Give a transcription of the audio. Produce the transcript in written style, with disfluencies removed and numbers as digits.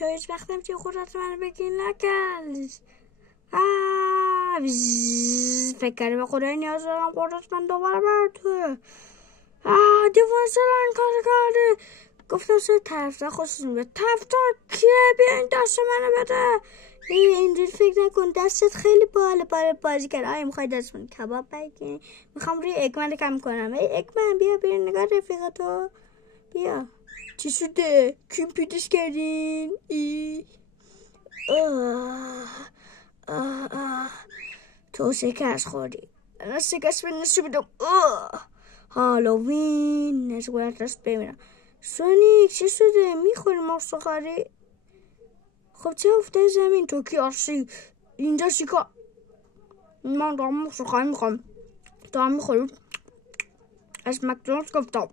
تو هیچ وقت نمیتونی قدرت منو بگی نکرد. فکر کردی به خدای نیاز دارم قدرت من دوباره بر تو. دیوار سرن کار کردی. گفتم سر طرفدار خوششون به طرفدار کیه؟ بیا این دست منو بده. اینجوری فکر نکن، دستت خیلی باله برای بازی کرد. میخوای دست من کباب بگی؟ میخوام روی اکمن کم کنم. اکمن بیا نگاه رفیقتو. بیا. چی شده؟ کیم پیدش کردین؟ تو شکست خوردی. انا شکست به نشو بدم. هالووین نشگویت راست ببینم. سونیک چی شده؟ میخوری مرسخاری؟ خب چه افته زمین تو کی آرسی؟ اینجا شکا. من دارم مرسخاری میخوام. دارم میخوری؟ از مکدونالدز گفتم.